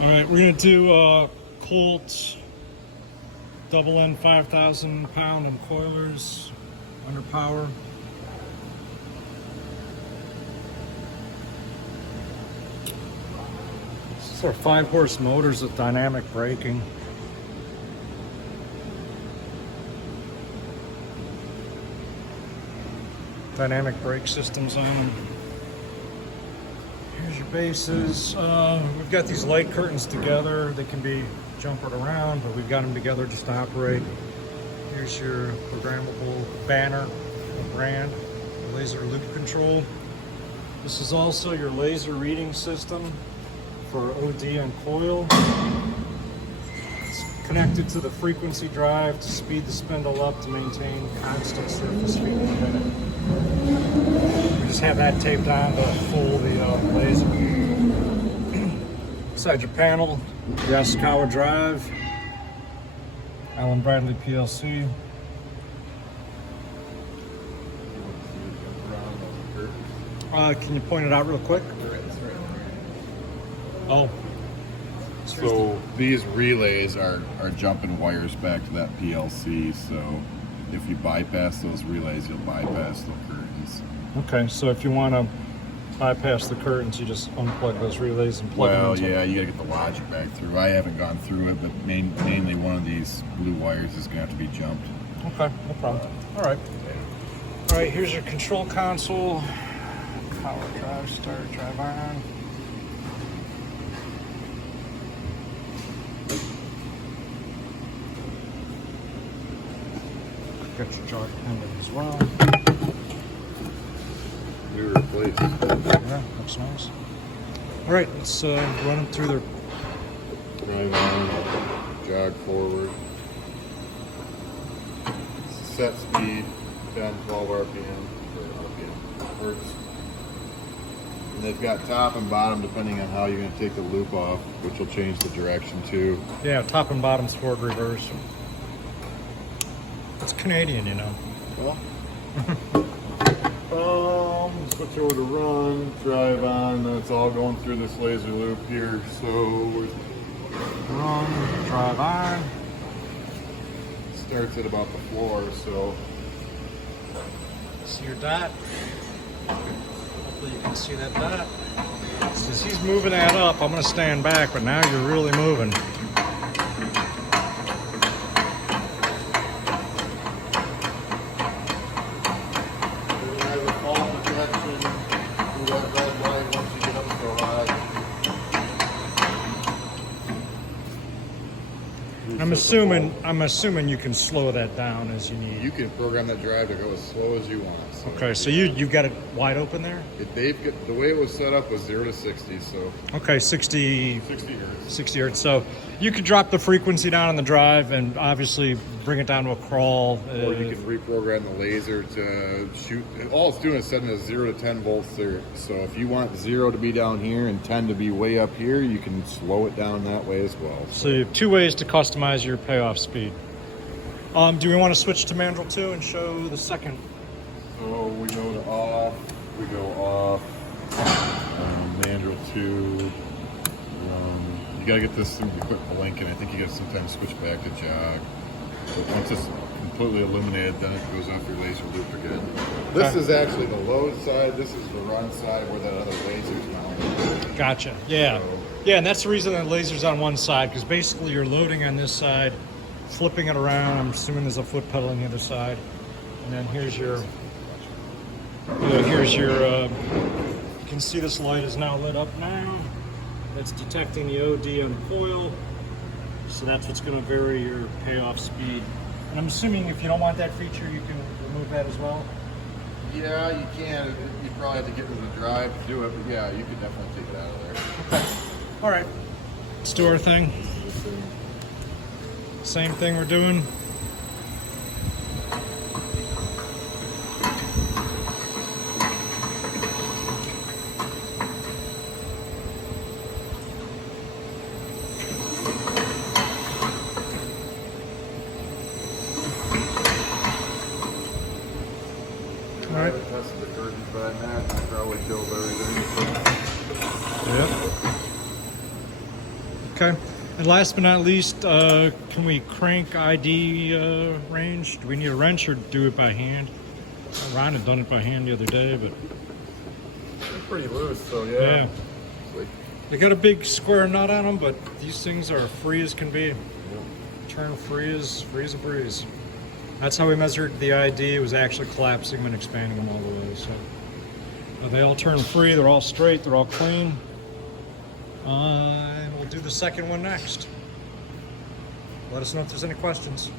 All right, we're gonna do Colt double N 5,000 pound uncoilers under power. These are 5-horse motors with dynamic braking. Dynamic brake systems on them. Here's your bases. We've got these light curtains together. They can be jumpered around, but we've got them together just to operate. Here's your programmable banner, brand, laser loop control. This is also your laser reading system for OD and coil. It's connected to the frequency drive to speed the spindle up to maintain constant surface feet per minute. We just have that taped on to fool the laser. Inside your panel, Yaskawa drive, Allen Bradley PLC. Can you point it out real quick? Oh. So these relays are jumping wires back to that PLC, so if you bypass those relays, you'll bypass the curtains. Okay, so if you want to bypass the curtains, you just unplug those relays and plug them Well, into yeah, you gotta get the logic back through. I haven't gone through it, but mainly one of these blue wires is gonna have to be jumped. Okay, no problem. All right. All right, here's your control console. Power drive, start, drive on. Got your jog pendant as well. We replaced. Yeah, looks nice. All right, let's run them through their. Drive on, jog forward. Set speed, 10, 12 RPM, or RPM, hertz. And they've got top and bottom depending on how you're going to take the loop off, which will change the direction too. Yeah, top and bottom's forward reverse. It's Canadian, you know. Well, switch over to run, drive on, and it's all going through this laser loop here. So Run, drive on. it starts at about the floor, so See your dot? Hopefully you can see that dot. Since he's moving that up, I'm going to stand back, but now you're really moving. it has a fall protection through that red light once you get up so high. I'm assuming you can slow that down as you need. You can program that drive to go as slow as you want. So Okay, so you've got it wide open there? they've got, the way it was set up was 0 to 60, so Okay, 60 60 hertz. 60 hertz. So you could drop the frequency down on the drive and obviously bring it down to a crawl. Or you can reprogram the laser to shoot. All it's doing is setting a 0 to 10 volts there. So if you want 0 to be down here and 10 to be way up here, you can slow it down that way as well. So you have two ways to customize your payoff speed. Do we want to switch to mandrel 2 and show the second? So we go to off, we go off, mandrel 2. You gotta get this through the quick blinking. I think you gotta sometimes switch back to jog. But once it's completely illuminated, then it goes off your laser loop again. This is actually the load side, this is the run side where that other laser's mounted. Gotcha. Yeah. Yeah, and that's the reason the laser's on one side, because basically you're loading on this side, flipping it around. I'm assuming there's a foot pedal on the other side. And then here's your, you can see this light is now lit up now. That's detecting the OD on the coil. So that's what's going to vary your payoff speed. And I'm assuming if you don't want that feature, you can remove that as well. Yeah, you can. You probably have to get with the drive to do it, but yeah, you could definitely take it out of there. Okay. All right. Let's do our thing. Same thing we're doing. All right. Tested the curtains by that, and probably killed everything. Yep. Okay. And last but not least, can we crank ID range? Do we need a wrench or do it by hand? Ron had done it by hand the other day, but They're pretty loose, so yeah. yeah. Like, They got a big square nut on them, but these things are free as can be. Turn free as a breeze. That's how we measured the ID. It was actually collapsing them and expanding them all the way. So they all turn free. They're all straight. They're all clean. And we'll do the second one next. Let us know if there's any questions.